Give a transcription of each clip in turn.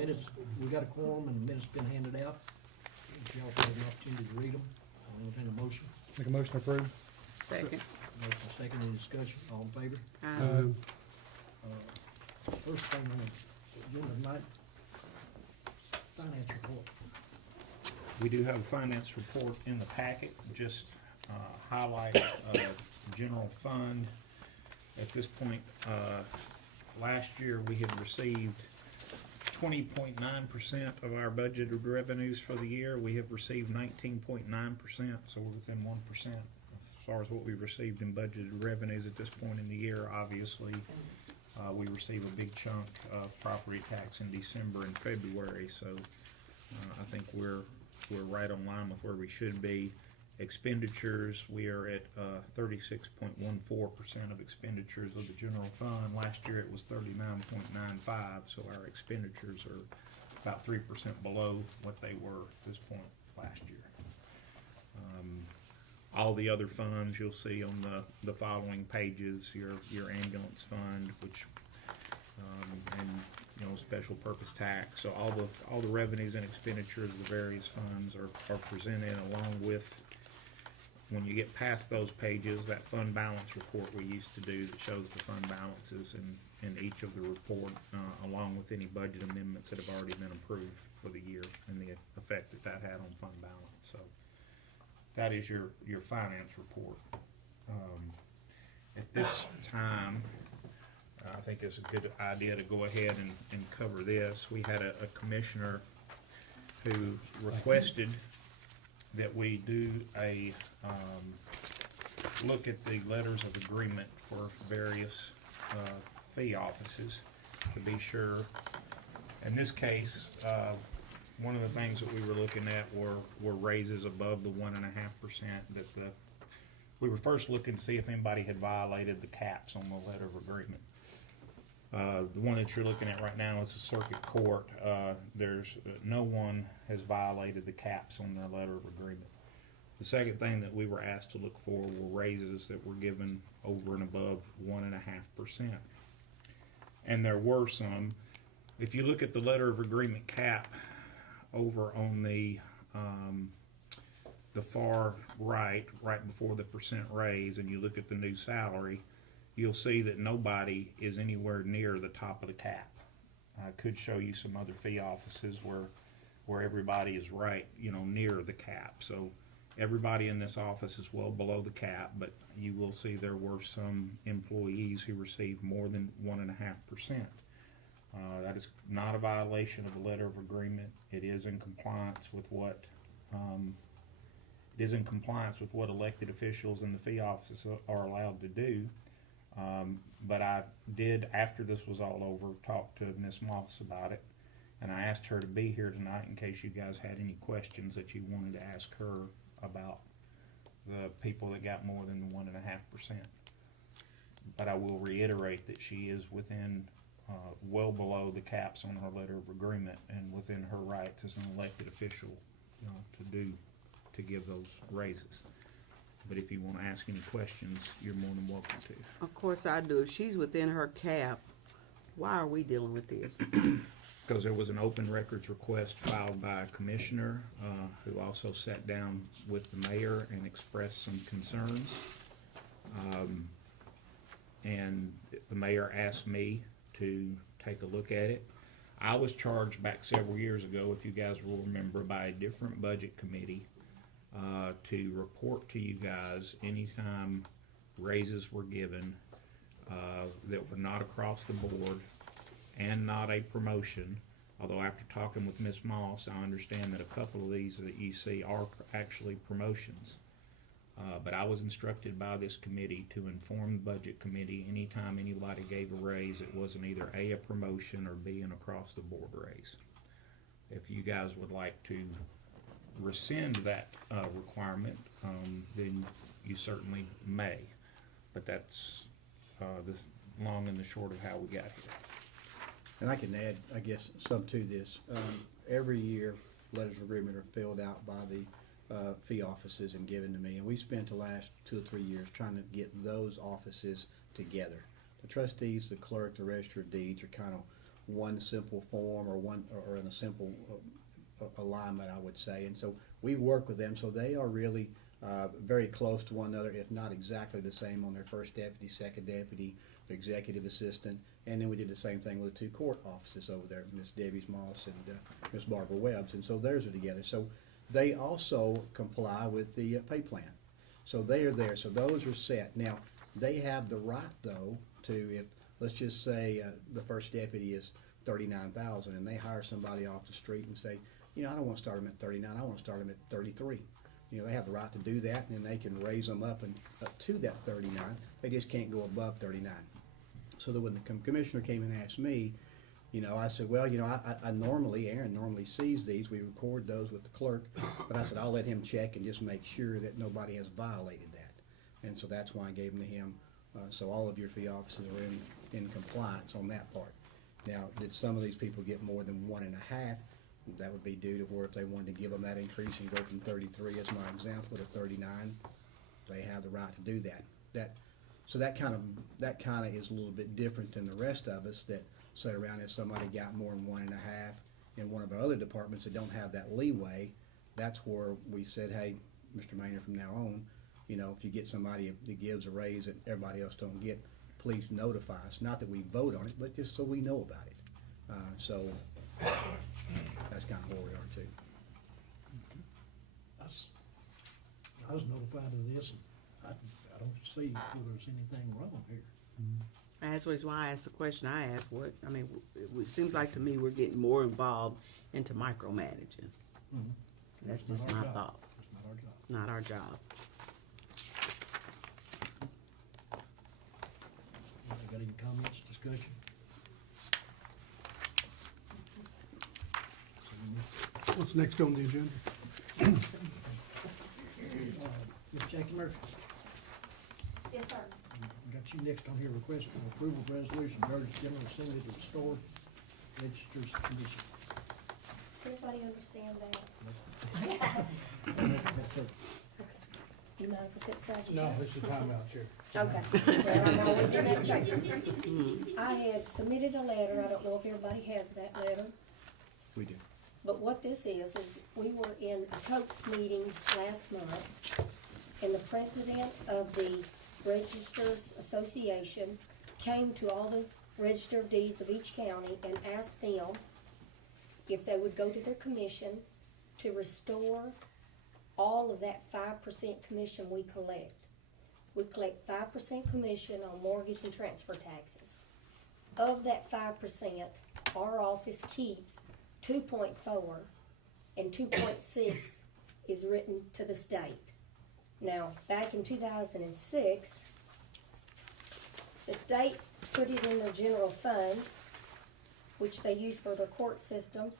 minutes, we got a quorum and the minutes been handed out. If y'all had an opportunity to read them, I'll entertain a motion. Make a motion to approve. Second. Motion second, any discussion, all in favor? Aye. First thing on the agenda tonight, finance report. We do have a finance report in the packet, just highlight general fund. At this point, last year, we had received 20.9% of our budgeted revenues for the year. We have received 19.9%, so we're within 1% as far as what we received in budgeted revenues at this point in the year. Obviously, we receive a big chunk of property tax in December and February, so I think we're right on line with where we should be. Expenditures, we are at 36.14% of expenditures of the general fund. Last year it was 39.95, so our expenditures are about 3% below what they were at this point last year. All the other funds you'll see on the following pages, your ambulance fund, which and special purpose tax. So all the revenues and expenditures of the various funds are presented, along with, when you get past those pages, that fund balance report we used to do that shows the fund balances in each of the report, along with any budget amendments that have already been approved for the year and the effect that had on fund balance. So that is your finance report. At this time, I think it's a good idea to go ahead and cover this. We had a commissioner who requested that we do a look at the letters of agreement for various fee offices to be sure. In this case, one of the things that we were looking at were raises above the 1.5% that we were first looking to see if anybody had violated the caps on the letter of agreement. The one that you're looking at right now is the circuit court. There's no one has violated the caps on their letter of agreement. The second thing that we were asked to look for were raises that were given over and above 1.5%. And there were some. If you look at the letter of agreement cap over on the far right before the percent raise, and you look at the new salary, you'll see that nobody is anywhere near the top of the cap. I could show you some other fee offices where everybody is right, near the cap. So everybody in this office is well below the cap, but you will see there were some employees who received more than 1.5%. That is not a violation of the letter of agreement. It is in compliance with what elected officials in the fee offices are allowed to do. But I did, after this was all over, talk to Ms. Moss about it, and I asked her to be here tonight in case you guys had any questions that you wanted to ask her about the people that got more than the 1.5%. But I will reiterate that she is within well below the caps on her letter of agreement and within her rights as an elected official to give those raises. But if you want to ask any questions, you're more than welcome to. Of course I do. If she's within her cap, why are we dealing with this? Because there was an open records request filed by a commissioner who also sat down with the mayor and expressed some concerns. And the mayor asked me to take a look at it. I was charged back several years ago, if you guys will remember, by a different budget committee to report to you guys anytime raises were given that were not across the board and not a promotion. Although after talking with Ms. Moss, I understand that a couple of these that you see are actually promotions. But I was instructed by this committee to inform the budget committee anytime anybody gave a raise, it wasn't either A, a promotion, or B, an across the board raise. If you guys would like to rescind that requirement, then you certainly may. But that's the long and the short of how we got here. And I can add, I guess, some to this. Every year, letters of agreement are filled out by the fee offices and given to me. And we spent the last 2 or 3 years trying to get those offices together. The trustees, the clerk, the register of deeds are kind of one simple form or in a simple alignment, I would say. And so we work with them, so they are really very close to one another, if not exactly the same on their first deputy, second deputy, their executive assistant. And then we did the same thing with the 2 court offices over there, Miss Debbie Moss and Miss Barbara Webbs. And so theirs are together. So they also comply with the pay plan. So they are there. So those are set. Now, they have the right, though, to, if, let's just say the first deputy is $39,000 and they hire somebody off the street and say, you know, I don't want to start them at 39, I want to start them at 33. You know, they have the right to do that, and then they can raise them up to that 39. They just can't go above 39. So that when the commissioner came and asked me, you know, I said, well, you know, Aaron normally sees these. We record those with the clerk. But I said, I'll let him check and just make sure that nobody has violated that. And so that's why I gave them to him. So all of your fee officers are in compliance on that part. Now, did some of these people get more than 1.5? That would be due to where if they wanted to give them that increase and go from 33 as my example to 39, they have the right to do that. So that kind of is a little bit different than the rest of us that sit around. If somebody got more than 1.5 in one of our other departments that don't have that leeway, that's where we said, hey, Mr. Maynard, from now on, you know, if you get somebody that gives a raise that everybody else don't get, please notify us. Not that we vote on it, but just so we know about it. So that's kind of where we are too. I was notified of this, and I don't see whether there's anything wrong here. That's why I asked the question I asked. It seems like to me we're getting more involved into micromanaging. Mhm. That's It's just not my our job. thought. It's not our job. Not our job. Anybody got any comments, discussion? So we need- What's next on the agenda? Ms. Jackie Murphy, Yes, sir. we got you next on here, request for approval of resolution, Burgess General Assembly to restore registers condition. Does everybody understand that? That's it. You mind if I sit beside you? No, sir? this is timeout, Chair. Okay. Well, I'm always in that chamber. I had submitted a letter, I don't know if everybody has that letter, We do. but what this is we were in a COATS meeting last month, and the president of the Registers Association came to all the Register of Deeds of each county and asked them if they would go to their commission to restore all of that 5% commission we collect. We collect 5% commission on mortgage and transfer taxes. Of that 5%, our office keeps 2.4, and 2.6 is written to the state. Now, back in 2006, the state put it in their general fund, which they use for their court systems,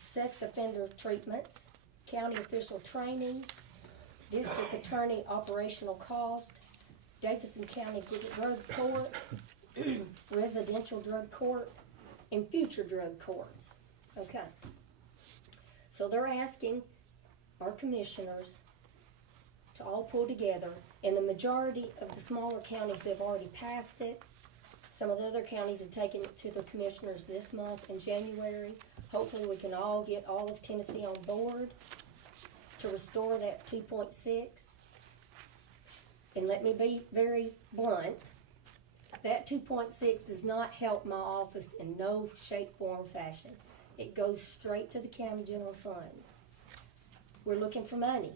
sex offender treatments, county official training, district attorney operational cost, Davidson County Drug Court, residential drug court, and future drug courts. Okay. So they're asking our commissioners to all pull together, and the majority of the smaller counties have already passed it. Some of the other counties have taken it to the commissioners this month in January. Hopefully we can all get all of Tennessee on board to restore that 2.6. And let me be very blunt, that 2.6 does not help my office in no shape, form, or fashion. It goes straight to the county general fund. We're looking for money.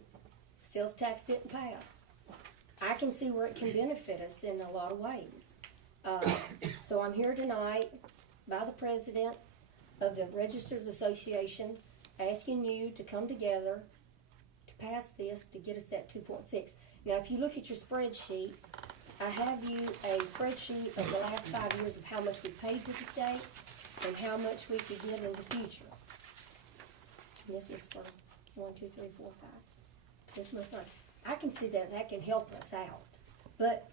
Sales tax didn't pass. I can see where it can benefit us in a lot of ways. So I'm here tonight by the president of the Registers Association asking you to come together to pass this to get us that 2.6. Now, if you look at your spreadsheet, I have you a spreadsheet of the last 5 years of how much we paid to the state and how much we could get in the future. And this is for 1, 2, 3, 4, 5. This month, I can see that can help us out. But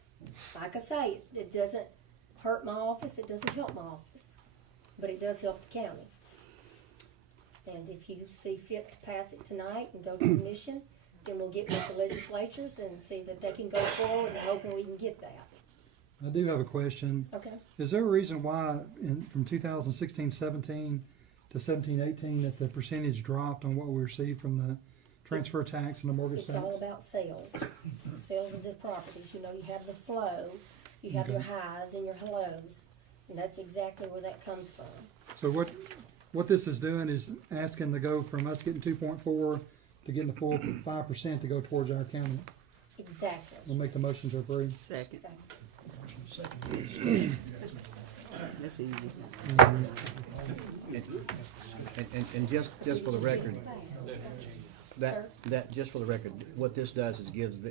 like I say, it doesn't hurt my office, it doesn't help my office, but it does help the county. And if you see fit to pass it tonight and go to the commission, then we'll get with the legislatures and see that they can go forward, and hopefully we can get that. I do have a question. Okay, Is there a reason why from 2016-17 to 17-18 that the percentage dropped on what we received from the transfer tax and the mortgage it's tax? all about sales, sales of the properties, you know, you have the flow, you have your Okay. highs and your lows, and that's exactly where that comes from. So what this is doing is asking to go from us getting 2.4 to getting the full 5% to go towards our county. Exactly. We'll make the motion to approve. Second, Exactly. Motion second. that's easy. And just for the record, just for the record, what this does is gives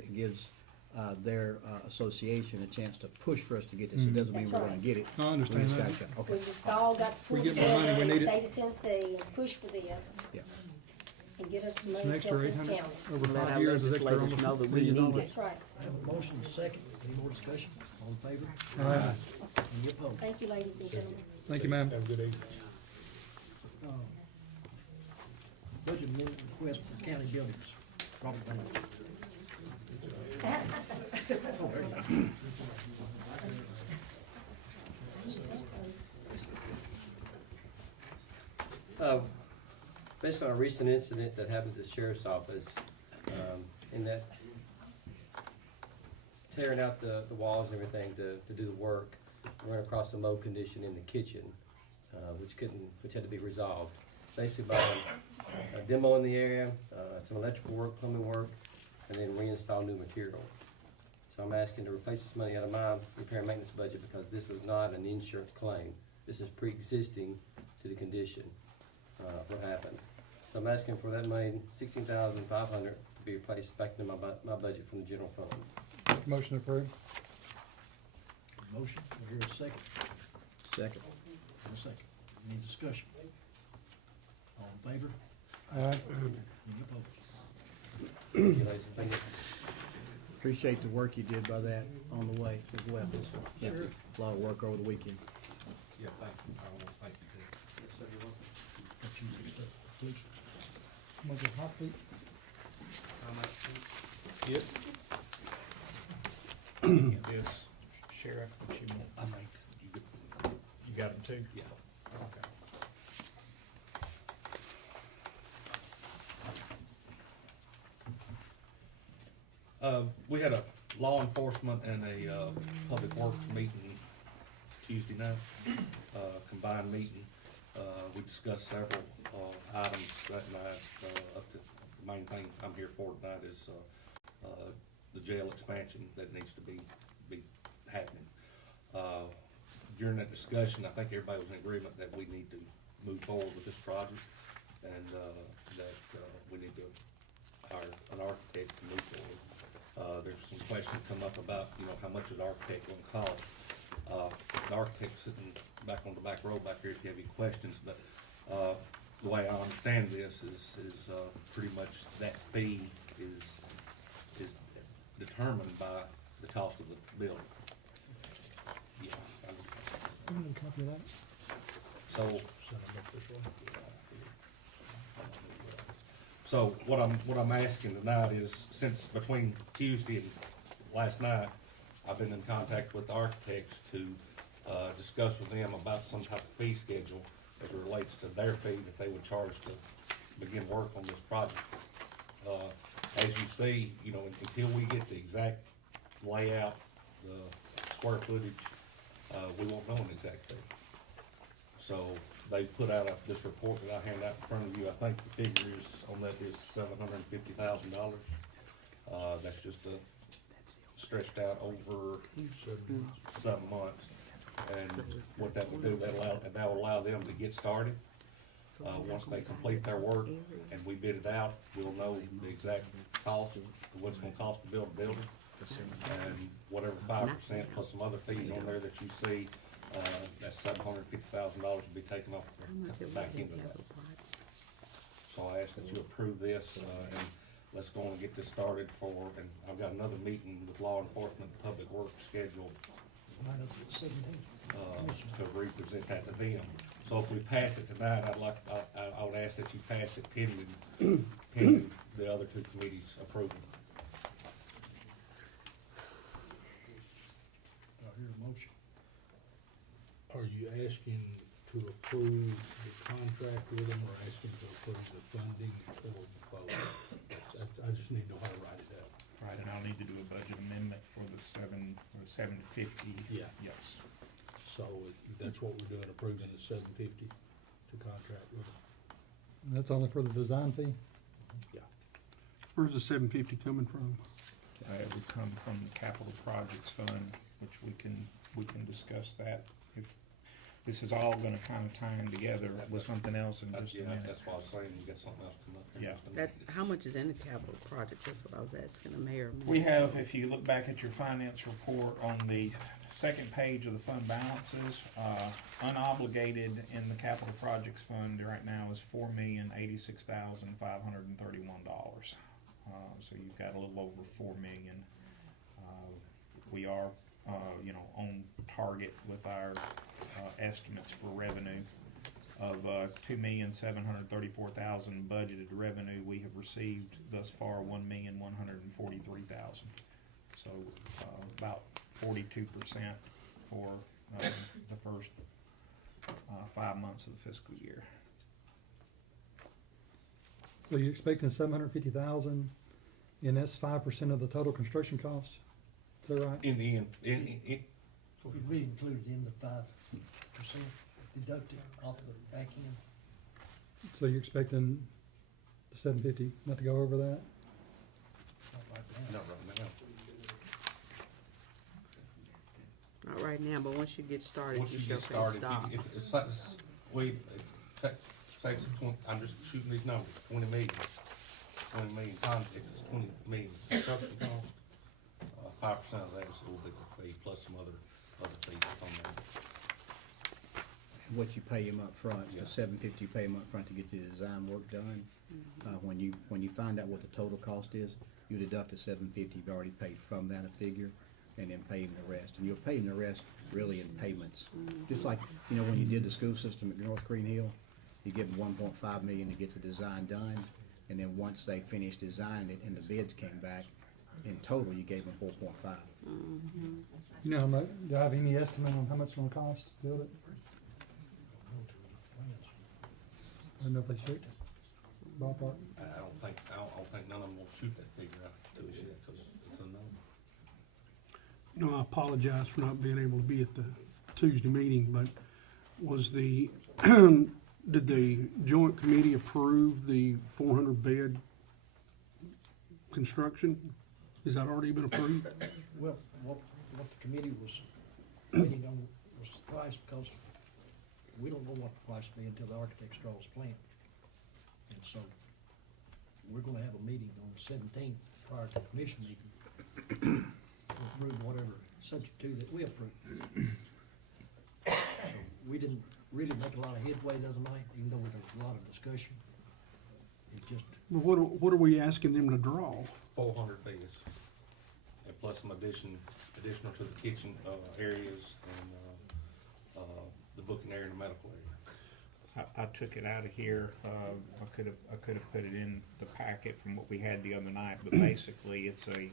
their association a chance to push for us to get this. It doesn't mean That's we're gonna right. get it. I We understand just that. gotta check. We Okay, just all got to We pull get more money, together we in the need it. state of Tennessee and push for this yeah. and get us the It's an money to extra help this 800, county. over Let 5 our years, it's extra legislators almost know that we $1 million. need it. That's right. I have a motion and a second. Any more discussion? All in favor? Aye. Any opposed? Thank you, ladies and gentlemen. Thank you, ma'am. Budget amendment request for county buildings. Robert Brown. Based on a recent incident that happened at the sheriff's office, in that tearing out the walls and everything to do the work, ran across a mold condition in the kitchen, which had to be resolved. Basically by demoing the area, some electrical work, plumbing work, and then reinstall new material. So I'm asking to replace this money out of my repair and maintenance budget because this was not an insurance claim. This is pre-existing to the condition, what happened. So I'm asking for that money, $16,500, to be replaced back into my budget from the general fund. Motion approved. Motion, we hear a second. Second. A second. Any discussion? All in favor? Aye. Any opposed? Thank you, ladies and gentlemen. Appreciate the work you did by that on the way as well. Sure. A lot of work over the weekend. Yeah, thank you. I will thank you. Got you mixed up, please. Come on, get hot seat. Yep. This, Sheriff, what you want? I make, You got them too? yeah. Okay. We had a law enforcement and a, public works meeting Tuesday night, combined meeting. We discussed several, items that night, up to, the main thing I'm here for tonight is, the jail expansion that needs to be happening. During that discussion, I think everybody was in agreement that we need to move forward with this project and, that, we need to hire an architect to move forward. There's some questions come up about, how much is the architect gonna cost? The architect's sitting back on the back row back here if you have any questions, but, the way I understand this is pretty much that fee is determined by the cost of the building. Yeah. You need a copy of that? So what I'm asking tonight is, since between Tuesday and last night, I've been in contact with the architects to, discuss with them about some type of fee schedule as it relates to their fee that they would charge to begin work on this project. As you see, until we get the exact layout, the square footage, we won't know an exact fee. So they put out this report that I hand out in front of you. I think the figure is on that is $750,000. That's just stretched out over 7 months. And what that would do, that will allow them to get started. Once they complete their work and we bid it out, we'll know the exact cost, what it's gonna cost to build a building. And whatever 5% plus some other fees on there that you see, that's $750,000 will be taken off the back end of that. So I ask that you approve this, and let's go on and get this started and I've got another meeting with law enforcement and public works scheduled, Line up to the 17th. to represent that to them. So if we pass it tonight, I would ask that you pass it pending the other two committees' approval. I hear a Are you asking to approve the contract with them or asking to approve the funding or both? I just need to know how to write it out. Right, and I'll need to do a budget amendment for the 750. Yeah. Yes. So that's what we're doing, approving the 750 to contract with them. That's only for the design fee? Where's the 750 coming from? It would come from the capital projects fund, which we can discuss that. If this is all gonna kind of tie in together with something else in just a Yeah, minute. that's why I was saying, you got something else come up here. Yeah. just a That, minute. how much is in the capital project? That's what I was asking the mayor. a minute We have, ago. if you look back at your finance report on the second page of the fund balances, unobligated in the capital projects fund right now is $4,086,531. So you've got a little over 4 million. We are, on target with our estimates for revenue of 2,734,000 budgeted revenue. We have received thus far 1,143,000. So about 42% for the first 5 months of the fiscal year. So you're expecting 750,000, and that's 5% of the total construction cost? Is that right? In the end, Would be included in the 5% deducted off the back end. So you're expecting the 750 not to go over that? Not like that. not right now. Not right now, but once you get started, Once you you shall get say started, stop. if it's, say it's 20, I'm just shooting these numbers, 20 million context is 20 million construction cost. 5% of that is a little bit of fee plus some other fees on there. What you pay him up front, Yeah. the 750 you pay him up front to get the design work done. When you find out what the total cost is, you deduct the 750 you've already paid from that figure, and then pay him the rest. And you'll pay him the rest really in payments. Just like, when you did the school system at North Green Hill, you give them 1.5 million to get the design done, and then once they finished designing it and the bids came back, in total, you gave them 4.5. You know, how much- do I have any estimate on how much it's gonna cost to build it? I don't know if they shoot. Ballpark. I don't think none of them will shoot that figure out to us yet, because it's unknown. I apologize for not being able to be at the Tuesday meeting, but was did the joint committee approve the 400 bed construction? Has that already been approved? Well, what the committee was waiting on was the price, because we don't know what the price will be until the architects draw his plan. And so, we're gonna have a meeting on the 17th prior to the commission meeting to approve whatever subject to that we approve. So, we didn't really make a lot of headway the other night, even though there was a lot of discussion. It just, Well, what are we asking them to draw? 400 bids, and plus some additional to the kitchen areas and the booking area and the medical area. I took it out of here. I could have put it in the packet from what we had the other night, but basically it's a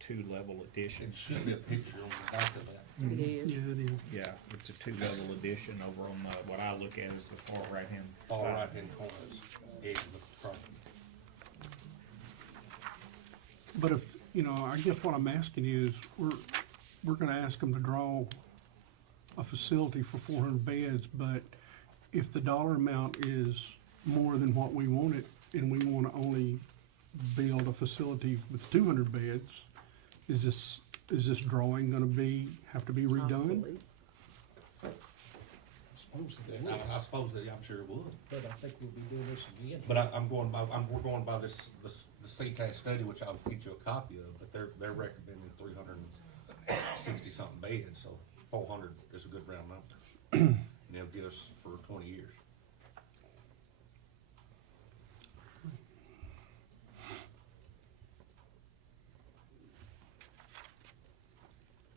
2-level addition. It should be a picture on the back of that. It is. Yeah, it is. Yeah, it's a 2-level addition over on what I look at as the far right-hand Far side. right-hand corner is edge of the property. But if, I guess what I'm asking is, we're gonna ask them to draw a facility for 400 beds, but if the dollar amount is more than what we wanted, and we wanna only build a facility with 200 beds, is this drawing gonna have to be redone? Obsolete. I suppose that they will, I suppose that, I'm sure it would. but I think we'll be doing this again. But we're going by this, the CTAS study, which I'll get you a copy of, but they're recommending 360-something beds, so 400 is a good round number. And they'll get us for 20 years.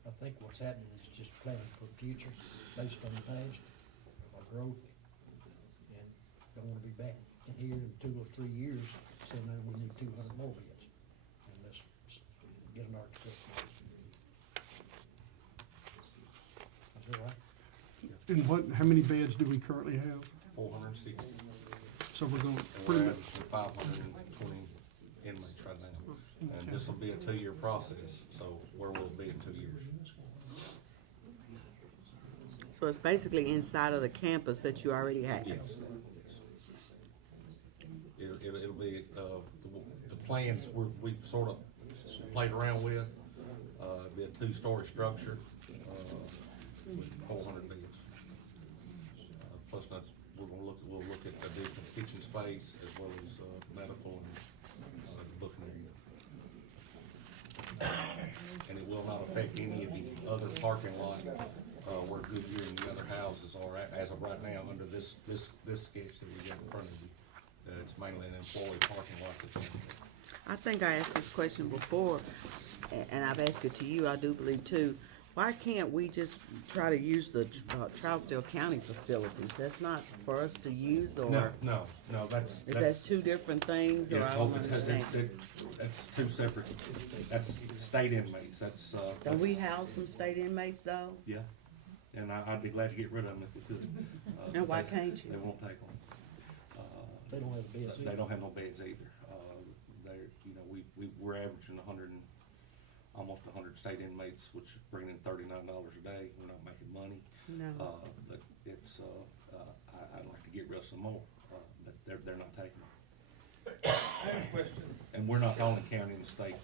I think what's happening is just planning for the future, based on the past, our growth. And don't wanna be back in here in 2 or 3 years saying, no, we need 200 more beds. And let's get an architect. That's all right? And how many beds do we currently have? 460. So we're going, And pretty we're much, averaging 520 inmates right now. And this will be a 2-year process, so where will it be in 2 years? So it's basically inside of the campus that you already have? Yes. It'll be, the plans we've sort of played around with, it'll be a 2-story structure, with 400 beds. Plus, we'll look at additional kitchen space as well as, medical and, booking area. And it will not affect any of the other parking lot, where Goodyear and the other houses are as of right now, under this sketch that we got in front of you. It's mainly an employee parking lot that's in. I think I asked this question before, and I've asked it to you, I do believe too. Why can't we just try to use the Trousdale County facilities? That's not for us to use, or No, that's. is that two different things, or Yeah, I don't it's understand? that's two separate, that's state inmates, that's, Don't we house some state inmates though? yeah, and I'd be glad to get rid of them if we could. And why They- can't you? They won't take them. They don't have beds They either. don't have no beds either. They're, we're averaging almost 100 state inmates, which is bringing in $39 a day. We're not making money. No. But it's, I'd like to get rid of some more, but they're not taking them. I have a question. And we're not the only county in the state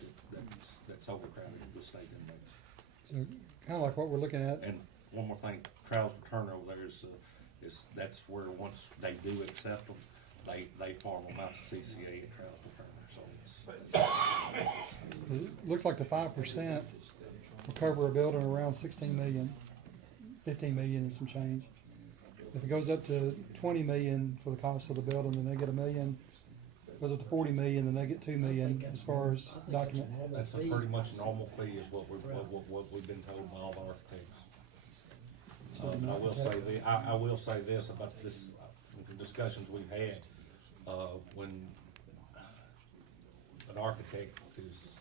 that's overcrowded with state inmates. So kinda like what we're looking at, And one more thing, trials return over there is that's where once they do accept them, they farm them out to CCA at trials return, so it's. it looks like the 5% will cover a building around 16 million, 15 million and some change. If it goes up to 20 million for the cost of the building, then they get $1 million. Goes up to 40 million, then they get 2 million as far as document. That's a pretty much normal fee is what we've been told by all the architects. I will say this about this, from the discussions we've had, when an architect is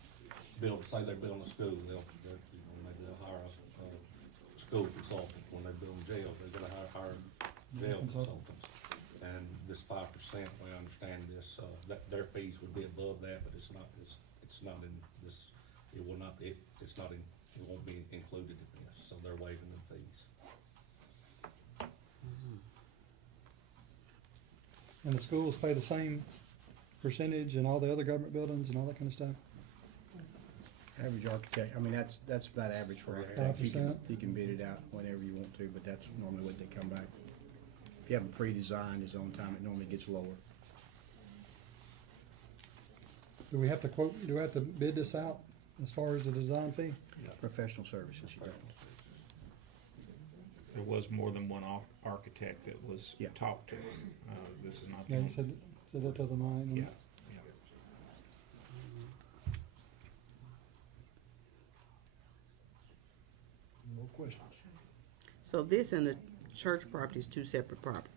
say they're building a school, maybe they'll hire a school consultant. When they're building jails, they're gonna hire jail consultants. And this 5%, we understand this, that their fees would be above that, but it's not in this, it won't be included in this, so they're waiving the fees. And the schools pay the same percentage and all the other government buildings and all that kind of stuff. Average architect, I mean, that's about average for architects. 5%. You can bid it out whenever you want to, but that's normally what they come back. If you have a pre-designed, it's on time, it normally gets lower. Do we have to bid this out as far as the design fee? Professional services, you don't. There was more than one architect that was Yeah. talked to. This is not. Yeah, you said that to the night. Yeah. More questions? So this and the church property is two separate properties?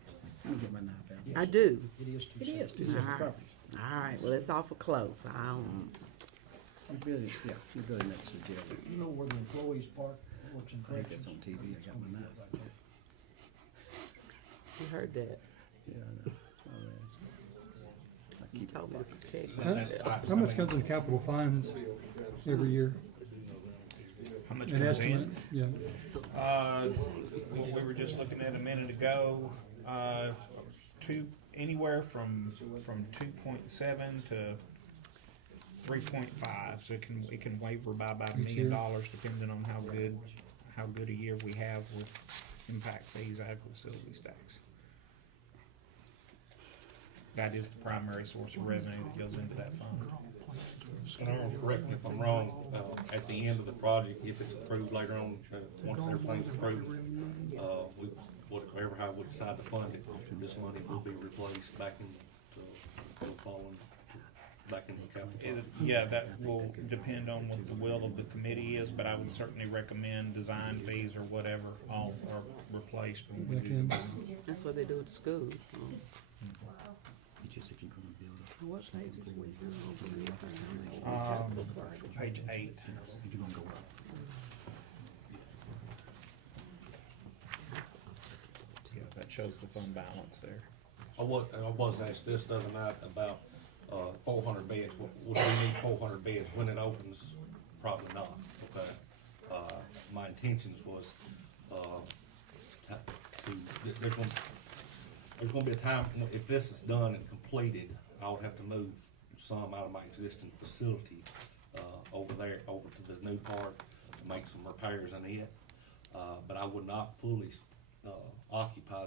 Let me get my knife out. I do. It is two It separate. is two separate Alright. properties. All right, well, it's awful close. I don't, You're building next to the jail. You know where the employees park, works in I think that's corrections? on TV, I got my knife. Right there. you heard that. Yeah, I know. I You keep told me to protect How myself. how much comes in capital funds every year? How much An comes estimate, in? yeah. What we were just looking at a minute ago, anywhere from 2.7 to 3.5. So it can waver by about $1 Each million year? depending on how good a year we have with impact fees, ag facilities tax. That is the primary source of revenue that goes into that fund. And Earl, correct me if I'm wrong, at the end of the project, if it's approved later on, once everything's approved, whatever, how we decide to fund it, this money will be replaced back into capital. Yeah, that will depend on what the will of the committee is, but I would certainly recommend design fees or whatever all are replaced when we Back do. in. That's what they do at school. It's just if you're gonna build it, What page is we Page 8. if you're gonna go up. shows the fund balance there. I was asked this the other night about, 400 beds. Would we need 400 beds when it opens? Probably not, okay? My intentions was, there's gonna be a time, if this is done and completed, I would have to move some out of my existing facility, over there, over to the new part, to make some repairs in it. But I would not fully, occupy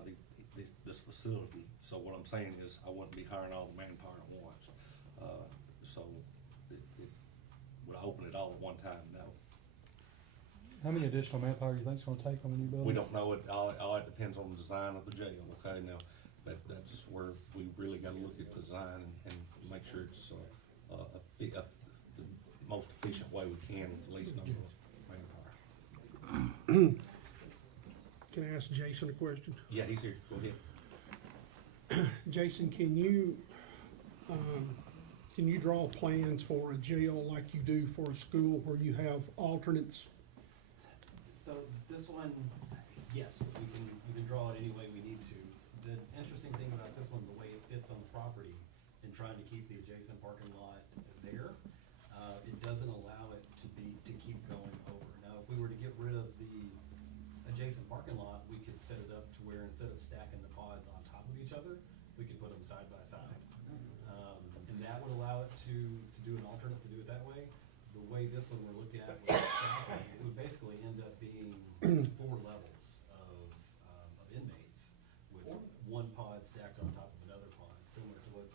this facility. So what I'm saying is, I wouldn't be hiring all the manpower at once. So would I open it all at one time? No. How many additional manpower do you think it's gonna take on the new building? We don't know it, all it depends on the design of the jail, okay? Now, that's where we really gotta look at the design and make sure it's, the most efficient way we can with the least number of manpower. Can I ask Jason a question? Yeah, he's here, go ahead. Jason, can you draw plans for a jail like you do for a school where you have alternates? So this one, yes, we can draw it any way we need to. The interesting thing about this one, the way it fits on the property and trying to keep the adjacent parking lot there, it doesn't allow it to keep going over. Now, if we were to get rid of the adjacent parking lot, we could set it up to where instead of stacking the pods on top of each other, we could put them side by side. And that would allow it to do an alternate, to do it that way. The way this one we're looking at with stacking, it would basically end up being 4 levels of inmates with one pod stacked on top of another pod, similar to what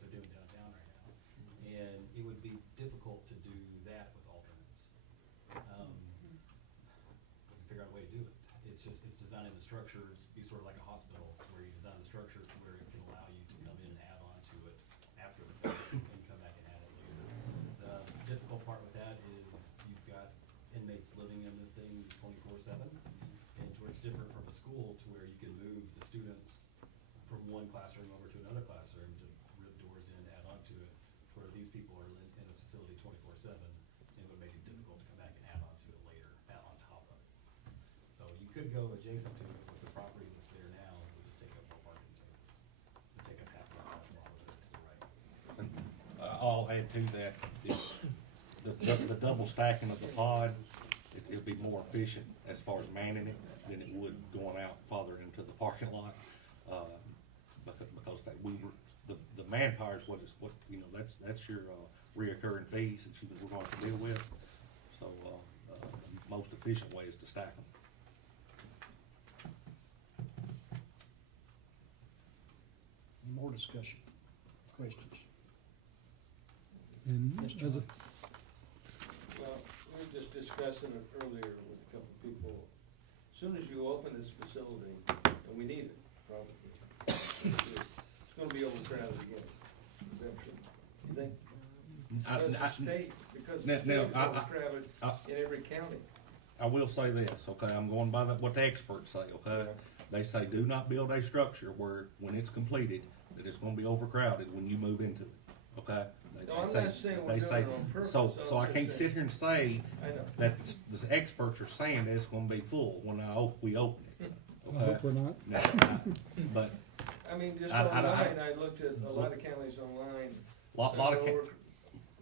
they're doing downtown right now. And it would be difficult to do that with alternates. We can figure out a way to do it. It's designing the structure, it's be sort of like a hospital, where you design the structure to where it can allow you to come in and add on to it after the fact and come back and add it later. The difficult part with that is you've got inmates living in this thing 24/7, and to where it's different from a school to where you can move the students from one classroom over to another classroom to rip doors in, add on to it, where these people are in this facility 24/7, and it would make it difficult to come back and add on to it later, add on top of it. So you could go adjacent to it with the property that's there now, it would just take up more parking spaces. It would take up half the parking lot over there to the right. And, I'll add to that, the double stacking of the pod, it'd be more efficient as far as manning it than it would going out farther into the parking lot. Because the manpower is what, you know, that's your, reoccurring fees that we're going to deal with. So, the most efficient way is to stack them. Any more discussion, questions? And Yes, as a, John. Well, we were just discussing it earlier with a couple of people. As soon as you open this facility, and we need it, probably, it's gonna be overcrowded again. Is that true? You think? Because the Now, state's overcrowded in every county. I will say this, okay, I'm going by what the experts say, okay? They say do not build a structure where, when it's completed, that it's gonna be overcrowded when you move into it, okay? No, I'm not saying we're they doing say- it on purpose. So I I'm can't just sit here and say I know. that the experts are saying that it's gonna be full when we open it, I hope okay? we're not. Now, but I mean, just I- online, I looked at a lot of counties online. lot Some of, over-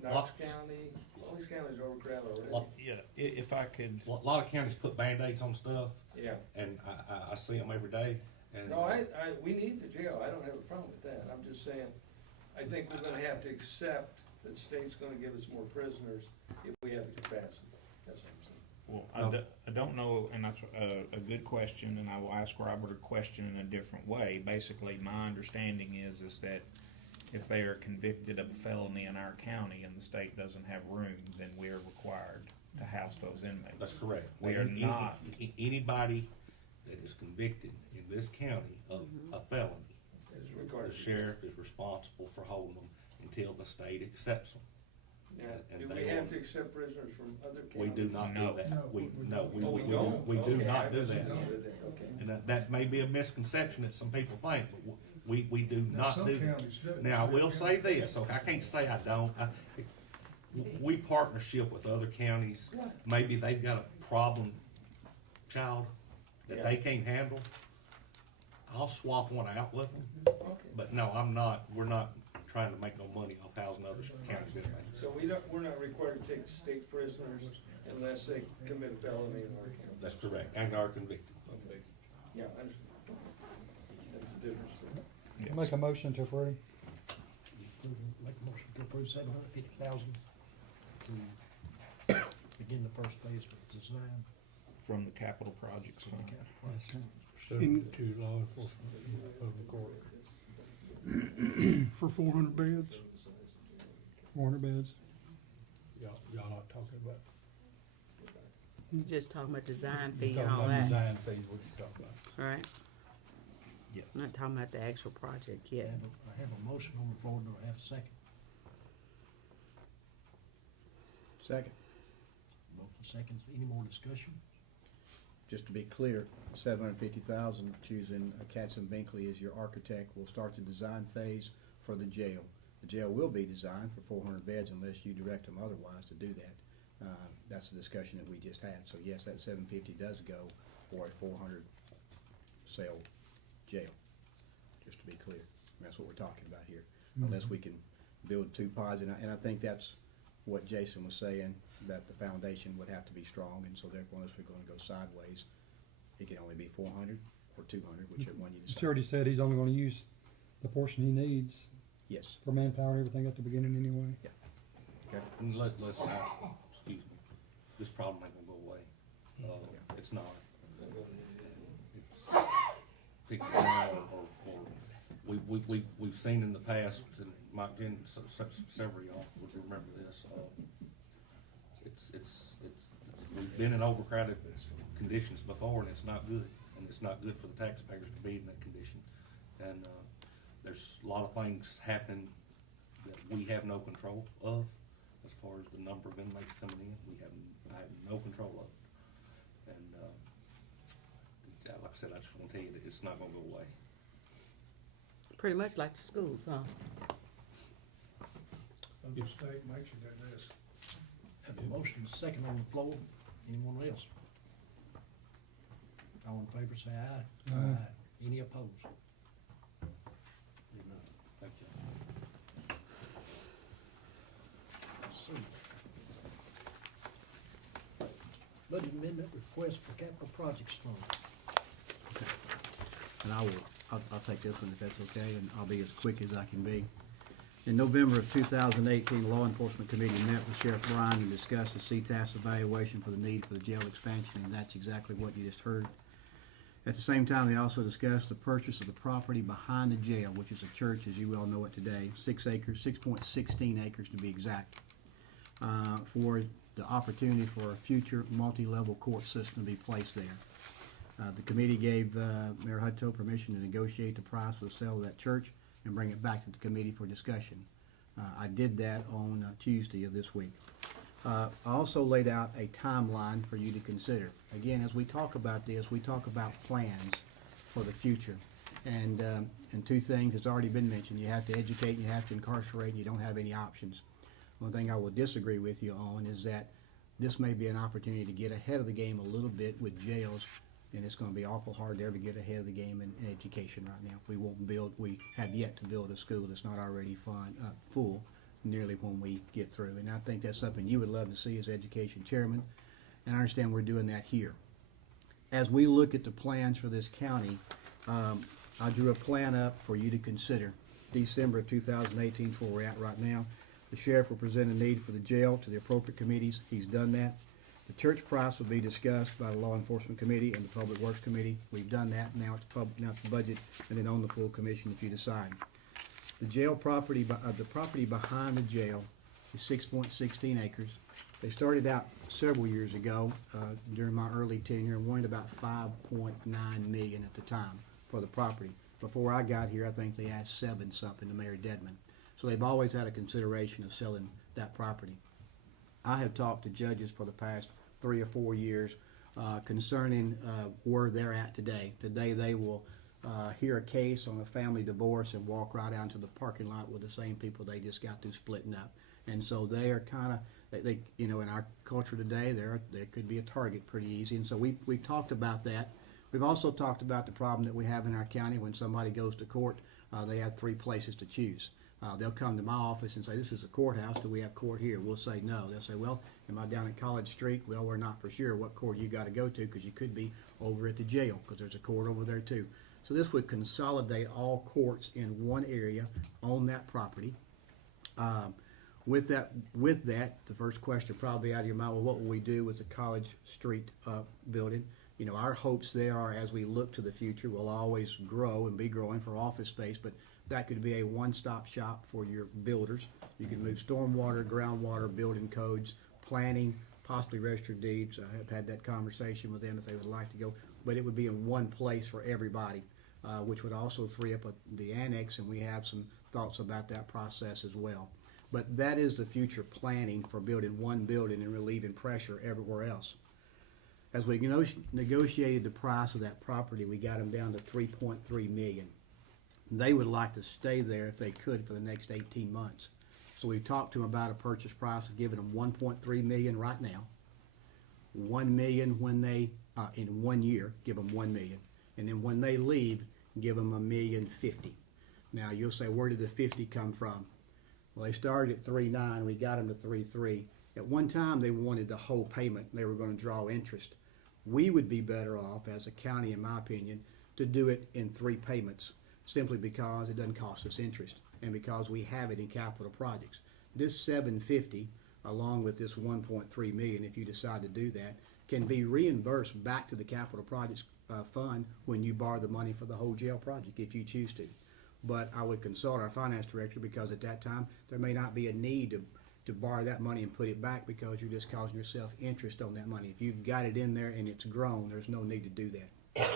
Knox lot- County, all these counties are overcrowded already. lot, Yeah, if I could, a lot of counties put Band-Aids on stuff, Yeah. and I see them every day, and. No, we need the jail, I don't have a problem with that, I'm just saying, I think we're gonna have to accept that the state's gonna give us more prisoners if we have the capacity, that's what I'm saying. well, I don't know, and that's a good question, and I will ask Robert a question in a different way. Basically, my understanding is that if they are convicted of a felony in our county and the state doesn't have room, then we are required to house those inmates. That's correct. We are not. Anybody that is convicted in this county of a felony, It's the required. sheriff is responsible for holding them until the state accepts them. Now, and do they we have will- to accept prisoners from other counties? We do not No. do that. No. We Oh, we don't? we do Okay, not I do that. misunderstood that. Okay. And that may be a misconception that some people think, but we do not some do that. counties do. Now, I will say this, okay, I can't say I don't. We partnership with other counties. Yeah. Maybe they've got a problem child that they can't handle. I'll swap one out with them, Okay. but no, we're not trying to make no money off housing other counties inmates. So we're not required to take state prisoners unless they commit a felony in our county. That's correct, and are convicted. Okay. Yeah, I understand. That's the difference. Yes. Make a motion to approve. Make a motion to approve $750,000 to begin the first phase of design From the capital projects for the fund. capital Yes, project. sir. Subject to law enforcement and public order. For 400 beds? 400 beds. Y'all not talking about? Just talking about design You're fee and talking all about that, design fees, what you talking about? all right? Yes. I'm not talking about the actual project I yet. have a motion on the floor, do I have a second? Second, Motion seconds, any more discussion? just to be clear, $750,000, choosing Katz and Binkley as your architect, will start the design phase for the jail. The jail will be designed for 400 beds unless you direct them otherwise to do that. That's the discussion that we just had. So yes, that 750 does go for a 400 cell jail, just to be clear. That's what we're talking about here. Unless we can build two pods, and I think that's what Jason was saying, that the foundation would have to be strong, and so therefore, unless we're gonna go sideways, it can only be 400 or 200, whichever one you He's decide. already said he's only gonna use the portion he needs Yes, for manpower and everything at the beginning anyway. okay. And let's not, excuse me, this problem ain't gonna go away. It's not. It's fixed now, or we've seen in the past, and Mike Jen, several of y'all would remember this, we've been in overcrowded conditions before, and it's not good, and it's not good for the taxpayers to be in that condition. And, there's a lot of things happening that we have no control of, as far as the number of inmates coming in, I have no control of it. And, like I said, I just wanna tell you that it's not gonna go away. Pretty much like the schools, huh? Your state makes you do this. Have a motion second on the floor, anyone else? All in favor say aye. Aye. Any opposed? Hear none. Thank you. Let's see. Budget amendment request for capital projects fund. And I'll take this one if that's okay, and I'll be as quick as I can be. In November of 2018, the Law Enforcement Committee met with Sheriff Bryan and discussed the CTAS evaluation for the need for the jail expansion, and that's exactly what you just heard. At the same time, they also discussed the purchase of the property behind the jail, which is a church, as you well know it today, 6 acres, 6.16 acres to be exact, for the opportunity for a future multi-level court system to be placed there. The committee gave Mayor Hutto permission to negotiate the price of the sale of that church and bring it back to the committee for discussion. I did that on Tuesday of this week. I also laid out a timeline for you to consider. Again, as we talk about this, we talk about plans for the future. And two things has already been mentioned. You have to educate, and you have to incarcerate, and you don't have any options. One thing I will disagree with you on is that this may be an opportunity to get ahead of the game a little bit with jails, and it's gonna be awful hard to ever get ahead of the game in education right now. We have yet to build a school that's not already full nearly when we get through. And I think that's something you would love to see as education chairman, and I understand we're doing that here. As we look at the plans for this county, I drew a plan up for you to consider. December of 2018 is where we're at right now. The sheriff will present a need for the jail to the appropriate committees. He's done that. The church price will be discussed by the Law Enforcement Committee and the Public Works Committee. We've done that. Now it's the budget, and then on the full commission if you decide. The jail property, the property behind the jail is 6.16 acres. They started out several years ago, during my early tenure, and wanted about 5.9 million at the time for the property. Before I got here, I think they asked 7-something to Mayor Dedman. So they've always had a consideration of selling that property. I have talked to judges for the past 3 or 4 years concerning where they're at today. Today they will hear a case on a family divorce and walk right out to the parking lot with the same people they just got through splitting up. And so they are kind of, in our culture today, there could be a target pretty easy. And so we've talked about that. We've also talked about the problem that we have in our county when somebody goes to court, they have 3 places to choose. They'll come to my office and say, this is a courthouse, do we have court here? We'll say no. They'll say, well, am I down at College Street? Well, we're not for sure what court you gotta go to, because you could be over at the jail, because there's a court over there too. So this would consolidate all courts in one area on that property. With that, the first question probably out of your mind, well, what will we do with the College Street building? You know, our hopes there are, as we look to the future, we'll always grow and be growing for office space, but that could be a one-stop shop for your builders. You can move stormwater, groundwater, building codes, planning, possibly registered deeds. I have had that conversation with them if they would like to go, but it would be in one place for everybody, which would also free up the annex, and we have some thoughts about that process as well. But that is the future planning for building one building and relieving pressure everywhere else. As we negotiated the price of that property, we got them down to $3.3 million. They would like to stay there if they could for the next 18 months. So we talked to them about a purchase price of giving them $1.3 million right now, $1 million when they, in 1 year, give them $1 million. And then when they leave, give them $1,050,000. Now you'll say, where did the 50 come from? Well, they started at 3.9, we got them to 3.3. At one time, they wanted the whole payment. They were going to draw interest. We would be better off, as a county, in my opinion, to do it in 3 payments, simply because it doesn't cost us interest and because we have it in capital projects. This $750,000, along with this $1.3 million, if you decide to do that, can be reimbursed back to the capital projects fund when you borrow the money for the whole jail project, if you choose to. But I would consult our finance director, because at that time, there may not be a need to borrow that money and put it back, because you're just causing yourself interest on that money. If you've got it in there and it's grown, there's no need to do that.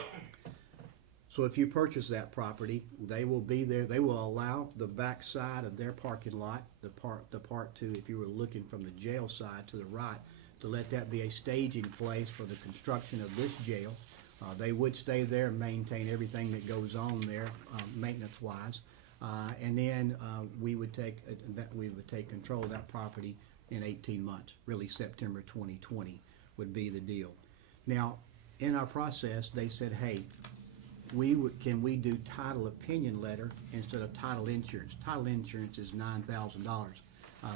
So if you purchase that property, they will be there. They will allow the back side of their parking lot, the part to, if you were looking from the jail side to the right, to let that be a staging place for the construction of this jail. They would stay there and maintain everything that goes on there, maintenance-wise. And then we would take control of that property in 18 months. Really, September 2020 would be the deal. Now, in our process, they said, hey, can we do title opinion letter instead of title insurance? Title insurance is $9,000.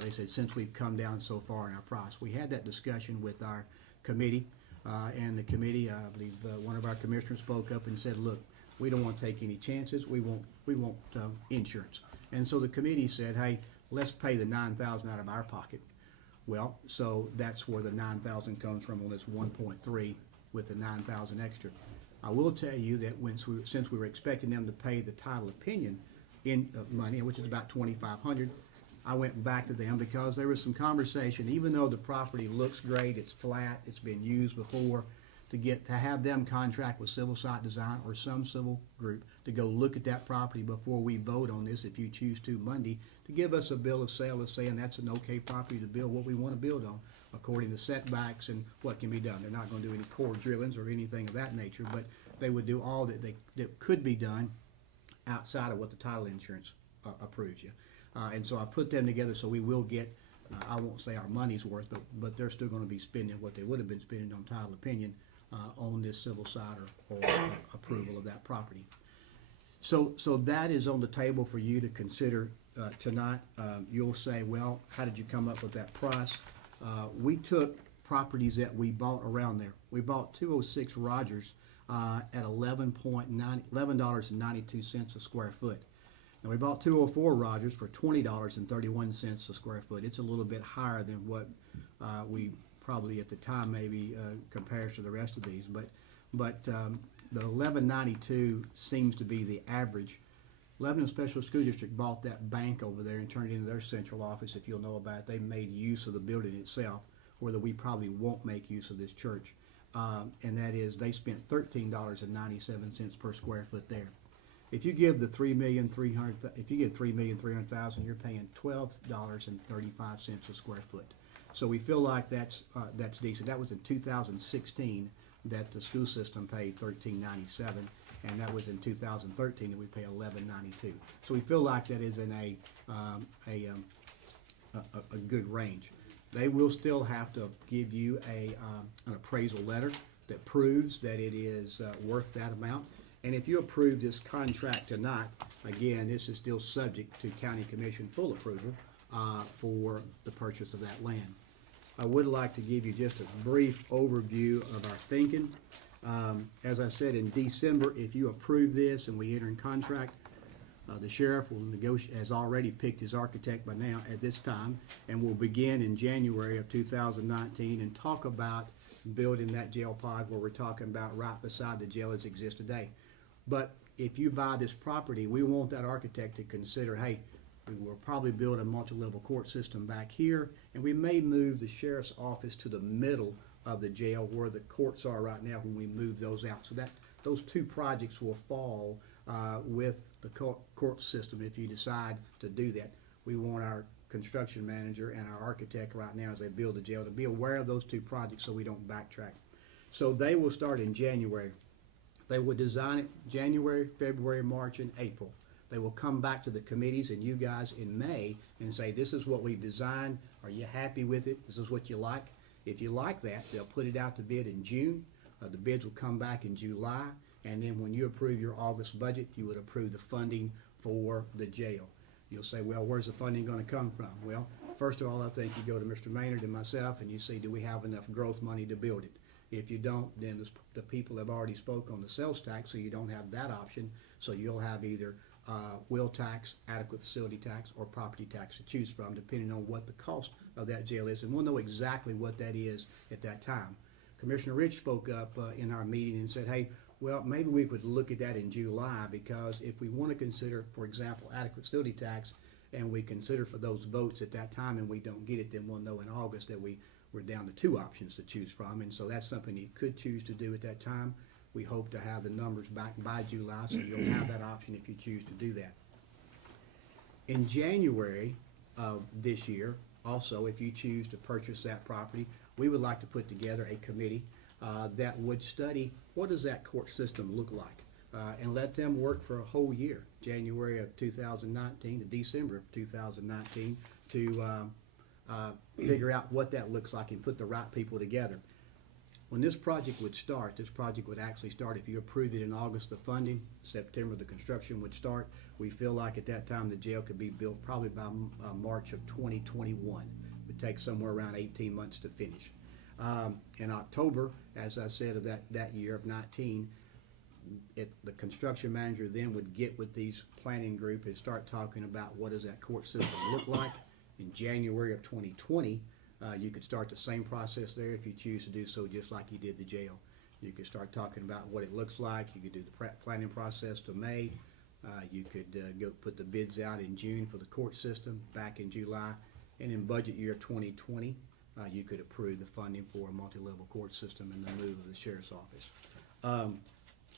They said, since we've come down so far in our price. We had that discussion with our committee, and the committee, I believe one of our commissioners spoke up and said, look, we don't want to take any chances. We want insurance. And so the committee said, hey, let's pay the $9,000 out of our pocket. Well, so that's where the $9,000 comes from on this 1.3 with the $9,000 extra. I will tell you that since we were expecting them to pay the title opinion in money, which is about $2,500, I went back to them because there was some conversation. Even though the property looks great, it's flat, it's been used before, to have them contract with Civil Site Design or some civil group to go look at that property before we vote on this, if you choose to Monday, to give us a bill of sale that's saying that's an okay property to build what we want to build on, according to setbacks and what can be done. They're not going to do any core drillings or anything of that nature, but they would do all that could be done outside of what the title insurance approves you. And so I put them together so we will get, I won't say our money's worth, but they're still going to be spending what they would have been spending on title opinion on this civil side or approval of that property. So that is on the table for you to consider tonight. You'll say, well, how did you come up with that price? We took properties that we bought around there. We bought 206 Rogers at $11.92 a square foot. And we bought 204 Rogers for $20.31 a square foot. It's a little bit higher than what we probably at the time maybe compares to the rest of these, but the 1192 seems to be the average. Lebanon Special School District bought that bank over there and turned it into their central office. If you'll know about it, they made use of the building itself, whether we probably won't make use of this church. And that is, they spent $13.97 per square foot there. If you give the $3,300,000, you're paying $12.35 a square foot. So we feel like that's decent. That was in 2016 that the school system paid $13.97, and that was in 2013 that we pay $11.92. So we feel like that is in a good range. They will still have to give you an appraisal letter that proves that it is worth that amount. And if you approve this contract tonight, again, this is still subject to county commission full approval for the purchase of that land. I would like to give you just a brief overview of our thinking. As I said, in December, if you approve this and we enter in contract, the sheriff will negotiate, has already picked his architect by now at this time, and will begin in January of 2019 and talk about building that jail pod where we're talking about right beside the jail as it exists today. But if you buy this property, we want that architect to consider, hey, we will probably build a multi-level court system back here, and we may move the sheriff's office to the middle of the jail where the courts are right now when we move those out. So that those two projects will fall with the court system if you decide to do that. We want our construction manager and our architect right now as they build the jail to be aware of those two projects so we don't backtrack. So they will start in January. They will design it January, February, March, and April. They will come back to the committees and you guys in May and say, this is what we've designed. Are you happy with it? This is what you like. If you like that, they'll put it out to bid in June. The bids will come back in July. And then when you approve your August budget, you would approve the funding for the jail. You'll say, well, where's the funding going to come from? Well, first of all, I think you go to Mr. Maynard and myself and you see, do we have enough growth money to build it? If you don't, then the people have already spoke on the sales tax, so you don't have that option. So you'll have either will tax, adequate facility tax, or property tax to choose from, depending on what the cost of that jail is. And we'll know exactly what that is at that time. Commissioner Rich spoke up in our meeting and said, hey, well, maybe we could look at that in July, because if we want to consider, for example, adequate facility tax, and we consider for those votes at that time and we don't get it, then we'll know in August that we're down to two options to choose from. And so that's something you could choose to do at that time. We hope to have the numbers back by July, so you'll have that option if you choose to do that. In January of this year, also, if you choose to purchase that property, we would like to put together a committee that would study what does that court system look like, and let them work for a whole year, January of 2019 to December of 2019, to figure out what that looks like and put the right people together. When this project would start, this project would actually start, if you approve it in August, the funding, September the construction would start. We feel like at that time the jail could be built probably by March of 2021. It would take somewhere around 18 months to finish. In October, as I said, of that year of 19, the construction manager then would get with these planning group and start talking about what does that court system look like. In January of 2020, you could start the same process there if you choose to do so, just like you did the jail. You could start talking about what it looks like. You could do the planning process to May. You could go put the bids out in June for the court system, back in July. And in budget year 2020, you could approve the funding for a multi-level court system and the move of the sheriff's office.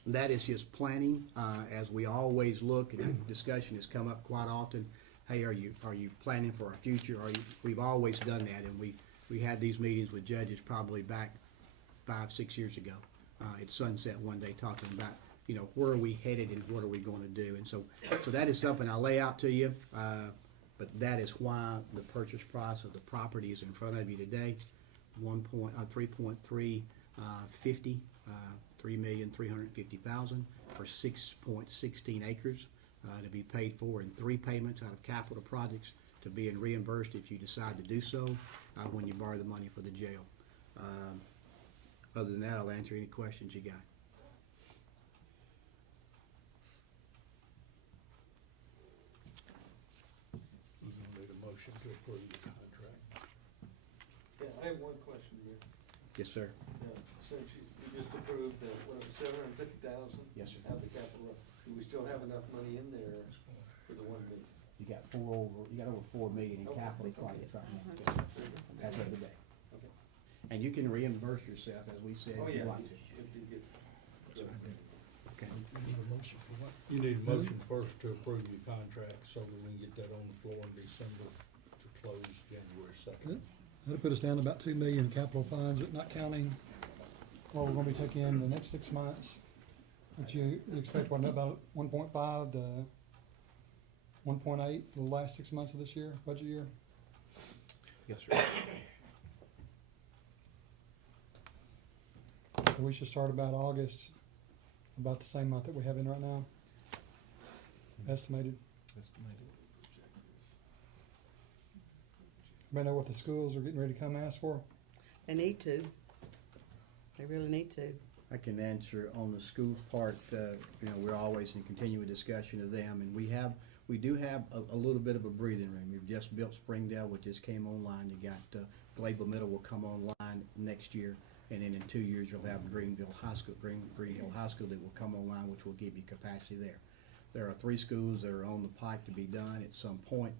That is just planning. As we always look, and discussion has come up quite often, hey, are you planning for our future? We've always done that, and we had these meetings with judges probably back 5-6 years ago at Sunset one day, talking about, you know, where are we headed and what are we going to do? And so that is something I lay out to you, but that is why the purchase price of the property is in front of you today, 3.350, $3,350,000 for 6.16 acres. To be paid for in 3 payments out of capital projects, to being reimbursed if you decide to do so when you borrow the money for the jail. Other than that, I'll answer any questions you got. We're gonna need a motion to approve the contract. Yeah, I have one question here. Yes, sir. Since you just approved the, $750,000? Yes, sir. Out of the capital, do we still have enough money in there for the $1 million? You got over $4 million in capital projects right now. Yes, sir. As of today. Okay. And you can reimburse yourself, as we said, Oh, if you yeah. like to. If you get. Okay. You need a motion for what? You need a motion first to approve your contract so that we can get that on the floor in December to close January 2nd. That'll put us down to about 2 million in capital funds, but not counting what we're gonna be taking in the next 6 months. Which you expect, what, about 1.5 to 1.8 for the last 6 months of this year, budget year? Yes, sir. So we should start about August, about the same month that we have in right now, estimated. Anybody know what the schools are getting ready to come ask for? They need to. They really need to. I can answer on the schools part, you know, we're always in continuing discussion of them, and we do have a little bit of a breathing room. We've just built Springdale, which just came online. You got, Gleyville Middle will come online next year, and then in 2 years, you'll have Greenville High School that will come online, which will give you capacity there. There are 3 schools that are on the pipe to be done at some point,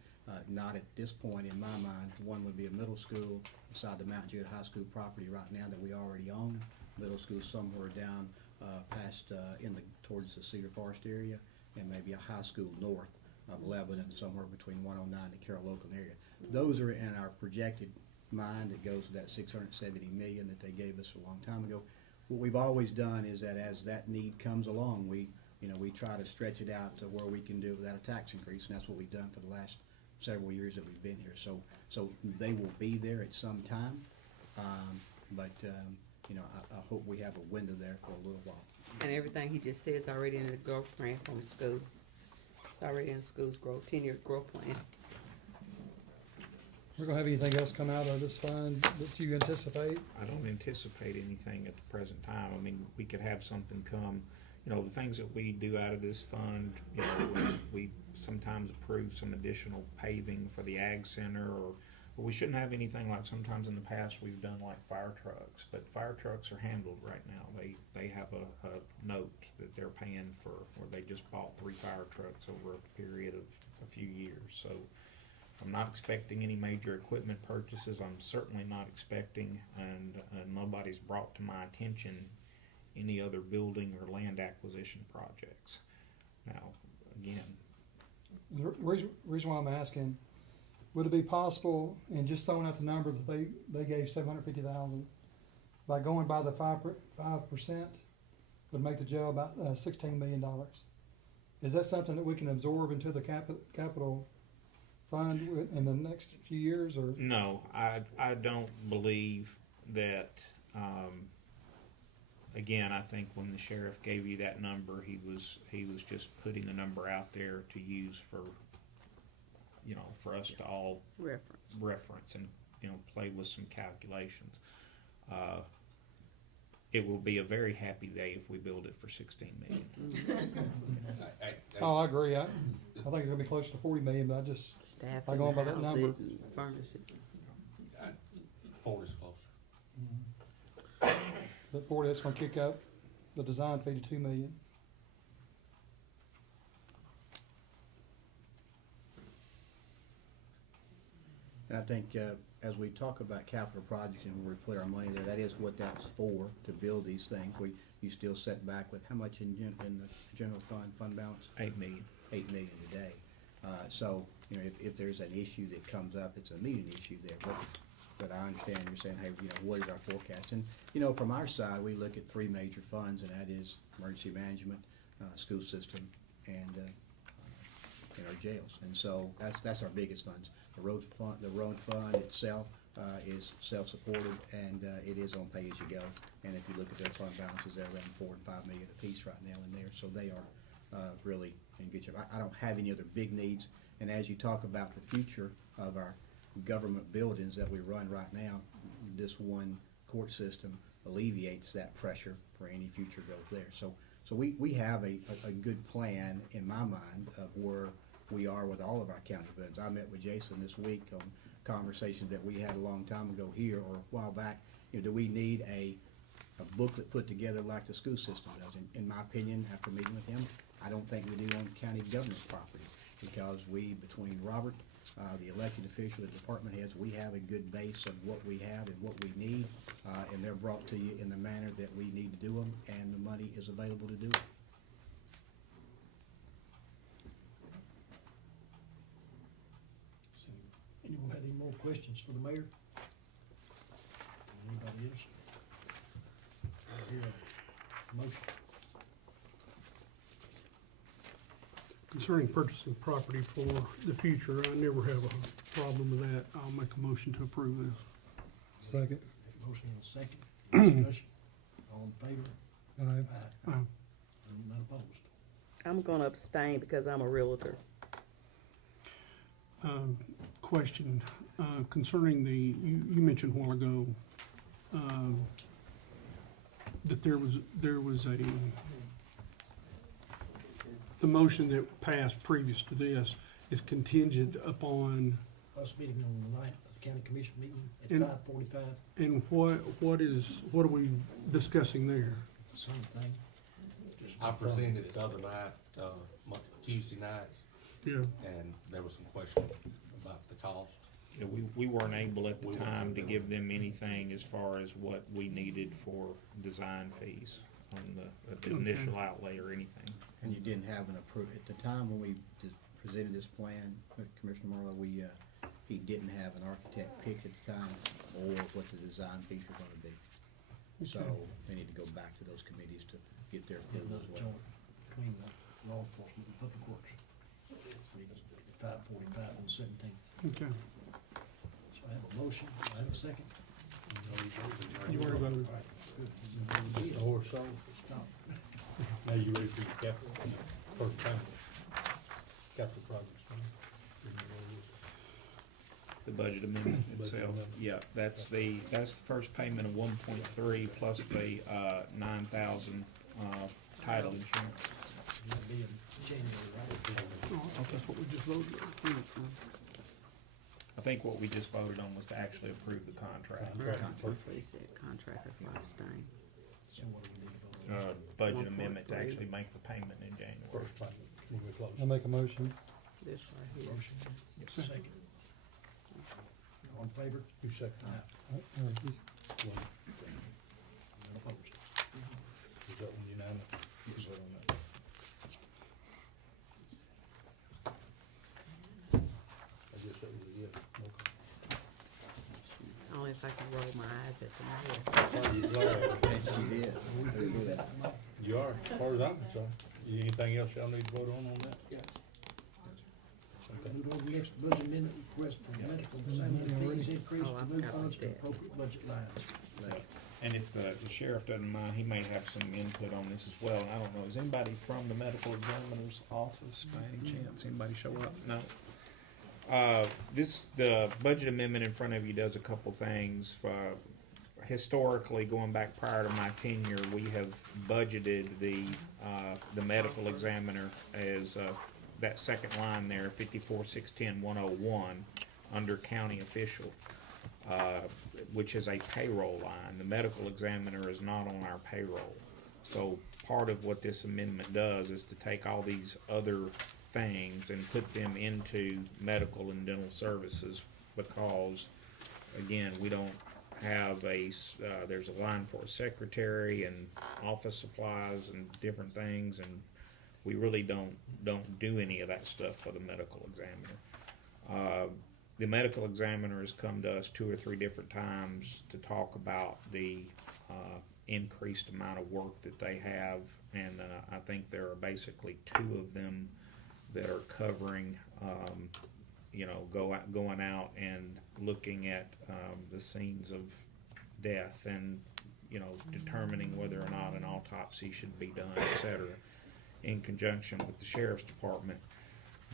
not at this point in my mind. One would be a middle school beside the Mount Judd High School property right now that we already own. Middle school somewhere down past towards the Cedar Forest area, and maybe a high school north of Lebanon, somewhere between 109 and Carroll Local area. Those are in our projected mind that goes to that 670 million that they gave us a long time ago. What we've always done is that as that need comes along, we try to stretch it out to where we can do it without a tax increase, and that's what we've done for the last several years that we've been here. So they will be there at some time, but I hope we have a window there for a little while. And everything he just said is already in the growth plan from school. It's already in the school's 10-year growth plan. We're gonna have anything else come out of this fund that you anticipate? I don't anticipate anything at the present time. I mean, we could have something come, the things that we do out of this fund, we sometimes approve some additional paving for the ag center, or we shouldn't have anything like sometimes in the past we've done like fire trucks, but fire trucks are handled right now. They have a note that they're paying for, or they just bought 3 fire trucks over a period of a few years. So I'm not expecting any major equipment purchases. I'm certainly not expecting, and nobody's brought to my attention any other building or land acquisition projects. Now, again, The reason why I'm asking, would it be possible, and just throwing out the number that they gave 750,000, by going by the 5% would make the jail about $16 million. Is that something that we can absorb into the capital fund in the next few years, or? no, I don't believe that. Again, I think when the sheriff gave you that number, he was just putting a number out there to use for, for us to all reference and, play with some calculations. It will be a very happy day if we build it for 16 million. Oh, I agree. I think it's gonna be closer to 40 million, but I just, Staff by going by that house number. it and furnish it. Ford is closer. But 40, that's gonna kick up the design fee to 2 million. And I think as we talk about capital projects and we put our money there, that is what that's for, to build these things. You still set back with how much in the general fund balance? 8 million. 8 million today. So, if there's an issue that comes up, it's a immediate issue there. But I understand you're saying, hey, what is our forecast? And, from our side, we look at 3 major funds, and that is emergency management, school system, and our jails. And so that's our biggest funds. The road fund itself is self-supported, and it is on pay-as-you-go. And if you look at their fund balances, they're around 4 and 5 million apiece right now in there. So they are really in good shape. I don't have any other big needs. And as you talk about the future of our government buildings that we run right now, this one court system alleviates that pressure for any future growth there. So we have a good plan in my mind of where we are with all of our county buildings. I met with Jason this week on conversations that we had a long time ago here or a while back. Do we need a booklet put together like the school system does? In my opinion, after meeting with him, I don't think we do on county government property, because between Robert, the elected official, the department heads, we have a good base of what we have and what we need, and they're brought to you in the manner that we need to do them, and the money is available to do it. Anyone have any more questions for the mayor? Anybody else? I hear a motion. Concerning purchasing property for the future, I never have a problem with that. I'll make a motion to approve this. Second. Motion and a second. Discussion. All in favor? Aye. Aye. None opposed. I'm gonna abstain because I'm a realtor. Question, concerning you mentioned a while ago, that there was the motion that passed previous to this is contingent upon, Us meeting on the ninth, the county commission meeting And- at 5:45, and what are we discussing there? the same thing. Just I confirm. presented the other night, Tuesday night, Yeah, and there was some question about the cost. Yeah, we weren't able at the time to give them anything as far as what we needed for design fees on the initial outlay or anything. And you didn't have an at the time when we presented this plan, Commissioner Marlowe, he didn't have an architect picked at the time or what the design fees were gonna be. So they need to go back to those committees to get their approval Another as well. joint between the law enforcement and public works. Meeting at 5:45 on the 17th. okay. So I have a motion, I have a second. You already voted. All right, good. The horse sold. No. Now you ready for your capital, first time, capital projects, The budget amendment Budget itself, amendment. yeah, that's the first payment of 1.3 plus the 9,000 title insurance. It'll be in January, right? Oh, I thought that's what we just voted on. I think what we just voted on was to actually approve the contract. Contract. That's what he said, contract, that's why I abstain. So what do we need to vote on? Budget amendment to 1.3. actually make the payment in January. first payment, when we close. I'll make a motion. This right here. Motion, second. All in favor? You second. Aye. Or he's- One. None opposed. Is that one unanimous? You vote on that. I guess that was a yes. Okay. Only if I can roll my eyes at the mayor. Sorry, you are. Yes, you did. Very good. You are, as far as I'm concerned. Anything else y'all need to vote on that? Yes. Okay. Move over the next budget amendment request for medical examiner fees increase Oh, to I've move got funds like to that. appropriate budget lines. And if the sheriff doesn't mind, he may have some input on this as well. And I don't know, is anybody from the medical examiner's office by any chance? Anybody show up? No? The budget amendment in front of you does a couple things. Historically, going back prior to my tenure, we have budgeted the medical examiner as, that second line there, 54,610,101, under county official, which is a payroll line. The medical examiner is not on our payroll. So part of what this amendment does is to take all these other things and put them into medical and dental services, because, again, we don't have there's a line for a secretary and office supplies and different things, and we really don't do any of that stuff for the medical examiner. The medical examiner has come to us 2 or 3 different times to talk about the increased amount of work that they have, and I think there are basically 2 of them that are covering, going out and looking at the scenes of death and, determining whether or not an autopsy should be done, et cetera, in conjunction with the sheriff's department.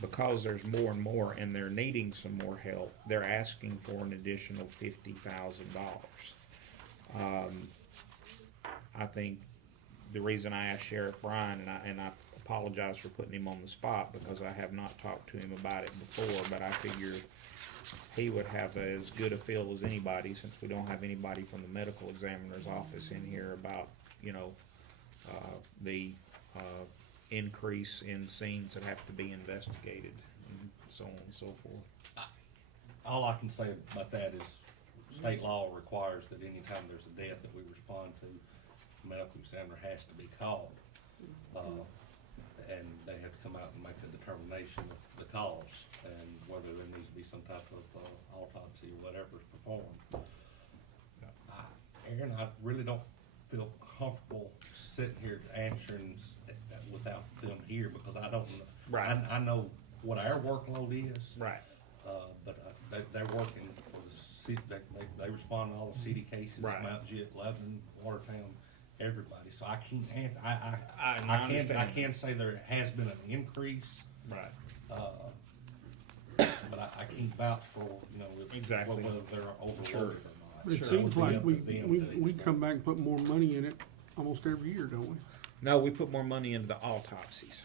Because there's more and more, and they're needing some more help, they're asking for an additional $50,000. I think the reason I asked Sheriff Bryan, and I apologize for putting him on the spot, because I have not talked to him about it before, but I figured he would have as good a feel as anybody, since we don't have anybody from the medical examiner's office in here, about, the increase in scenes that have to be investigated, and so on and so forth. All I can say about that is state law requires that anytime there's a death that we respond to, the medical examiner has to be called. And they have to come out and make a determination of the cause and whether there needs to be some type of autopsy or whatever is performed. Aaron, I really don't feel comfortable sitting here answering without them here, because I don't, Right. I know what our workload is. Right. But they're working for the city, they respond to all the city cases, Right. Mount Jit, Lebanon, Watertown, everybody, so I can't, I I understand. can say there has been an increase, Right. but I can't vouch for, you know, Exactly. whether they're overloaded Sure. or not. But it Sure. seems That would be like up we, to them we, to we explain. come back and put more money in it almost every year, don't we? No, we put more money into the autopsies,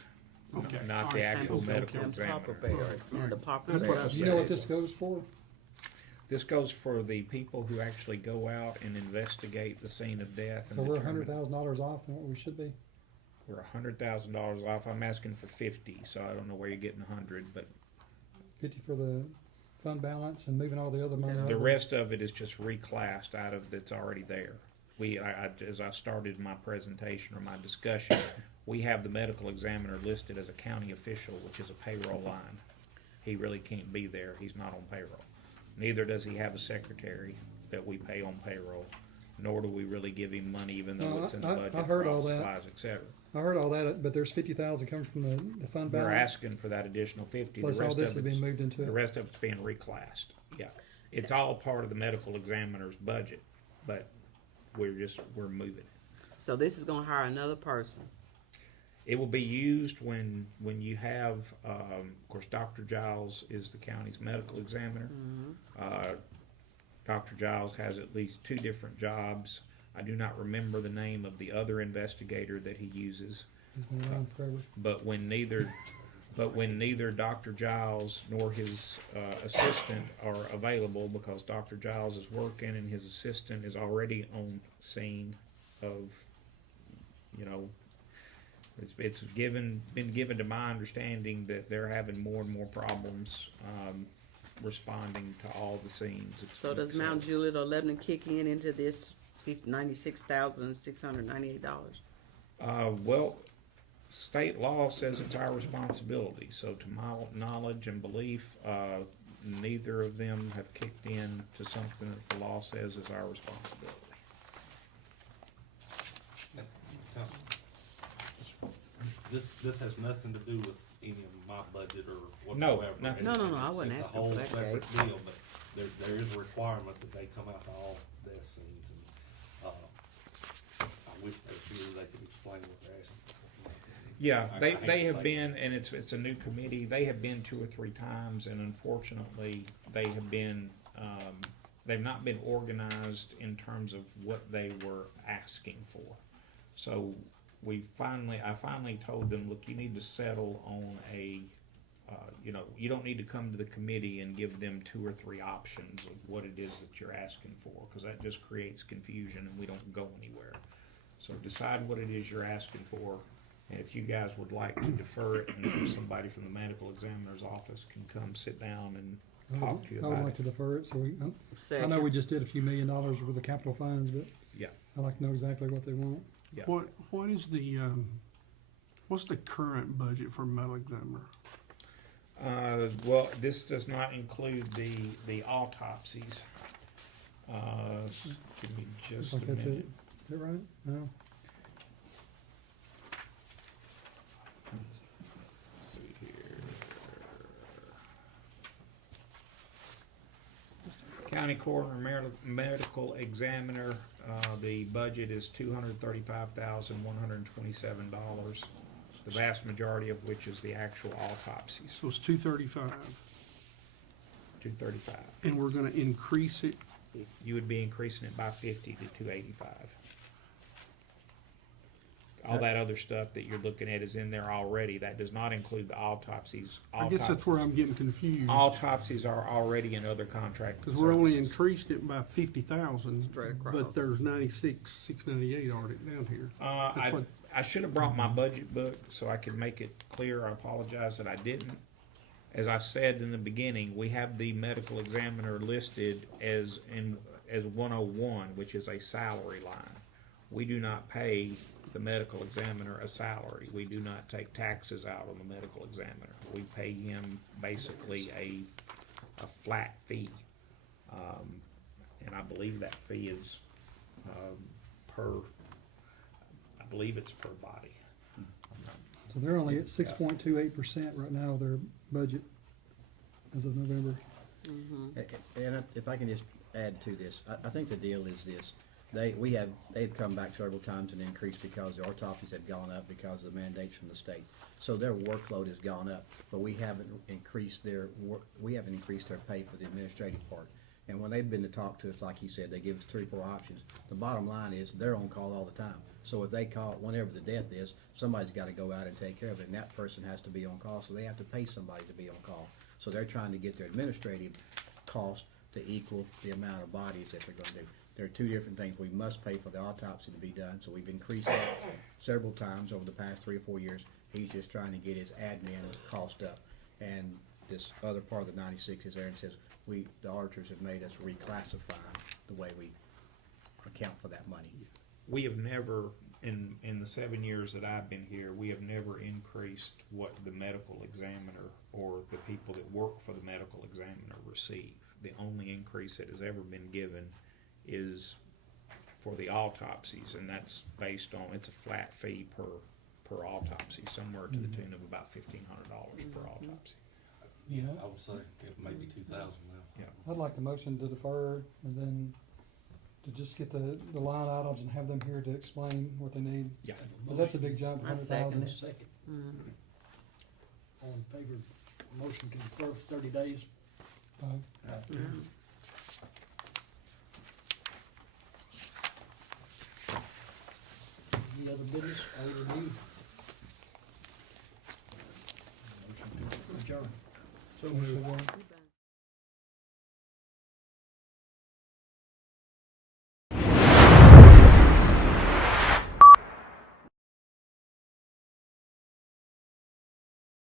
Okay. not the Alright, actual okay, medical And pauper examiner. bears, and the pauper That's what I bears. Do you know what this goes for? This goes for the people who actually go out and investigate the scene of death. And So we're determine- $100,000 off than what we should be? We're $100,000 off. I'm asking for 50, so I don't know where you're getting 100, but 50 for the fund balance and moving all the other money the over? rest of it is just reclassed out of that's already there. As I started my presentation or my discussion, we have the medical examiner listed as a county official, which is a payroll line. He really can't be there. He's not on payroll. Neither does he have a secretary that we pay on payroll, nor do we really give him money, even though No, it's in the I budget heard for all that. supplies, et cetera. I heard all that, but there's 50,000 coming from the fund We're balance, asking for that additional 50. The plus all rest this of is being it's- moved into The it. rest of it's being reclassed, yeah. It's all part of the medical examiner's budget, but we're moving it. So this is gonna hire another person. It will be used when you have, of course, Dr. Giles is the county's medical examiner. Dr. Giles has at least 2 different jobs. I do not remember the name of the other investigator that he uses. He's been around forever. But when neither Dr. Giles nor his assistant are available, because Dr. Giles is working and his assistant is already on scene of, you know, it's been given to my understanding that they're having more and more problems responding to all the scenes. So does Mount Juliet or Lebanon kick into this $96,698? Well, state law says it's our responsibility, so to my knowledge and belief, neither of them have kicked in to something that the law says is our responsibility. This has nothing to do with any of my budget or No, whatsoever. nothing. No, I wasn't It's a asking whole for that, separate Kate. deal, but there is a requirement that they come out to all death scenes, and, I wish they could explain what they're asking for. Yeah, I they hate to have say been, and it's a new committee, they have been 2 or 3 times, and unfortunately, they have been, they've not been organized in terms of what they were asking for. So I finally told them, look, you need to settle on you don't need to come to the committee and give them 2 or 3 options of what it is that you're asking for, because that just creates confusion and we don't go anywhere. So decide what it is you're asking for, and if you guys would like to defer it, and somebody from the medical examiner's office can come sit down and talk to you I would about like to it. defer it, so I know Second. we just did a few $1 million with the capital funds, but Yeah, I'd like to know exactly what they want. yeah. What is the, what's the current budget for medical examiner? Well, this does not include the autopsies. Give me just a Looks like that's minute. it. Is that right? No? Let's see here. County coroner medical examiner, the budget is $235,127. The vast majority of which is the actual autopsies, So it's 235, 235. and we're gonna increase it. You would be increasing it by 50 to 285. All that other stuff that you're looking at is in there already. That does not include the autopsies. I guess that's where I'm getting confused, Autopsies are already in other contracts. because we're only increased it by 50,000, Straight across. but there's 96,698 already down here. That's what- I should have brought my budget book so I could make it clear. I apologize that I didn't. As I said in the beginning, we have the medical examiner listed as 101, which is a salary line. We do not pay the medical examiner a salary. We do not take taxes out on the medical examiner. We pay him basically a flat fee. And I believe that fee is I believe it's per body. So they're only at 6.28% right now of their budget as of November. And if I can just add to this, I think the deal is this. they've come back several times and increased because the autopsies have gone up because of the mandates from the state. So their workload has gone up, but we haven't increased their pay for the administrative part. And when they've been to talk to us, like he said, they give us 3 or 4 options. The bottom line is they're on call all the time. So if they call, whenever the death is, somebody's gotta go out and take care of it, and that person has to be on call, so they have to pay somebody to be on call. So they're trying to get their administrative cost to equal the amount of bodies that they're gonna do. There are 2 different things. We must pay for the autopsy to be done, so we've increased that several times over the past 3 or 4 years. He's just trying to get his admin cost up. And this other part of the 96 is Aaron says, the auditors have made us reclassify the way we account for that money. We have never, in the 7 years that I've been here, we have never increased what the medical examiner or the people that work for the medical examiner receive. The only increase that has ever been given is for the autopsies, and that's based on, it's a flat fee per autopsy, somewhere to the tune of about $1,500 per autopsy. Yeah, I would say it may be 2,000 now. I'd like the motion to defer and then to just get the line items and have them here to explain what they need. Yeah. Cause that's a big jump, I second 100,000. it. Second, Mhm. all in favor of motion to defer for 30 days? Mhm. Any other business, overview? Motion to adjourn. So moved.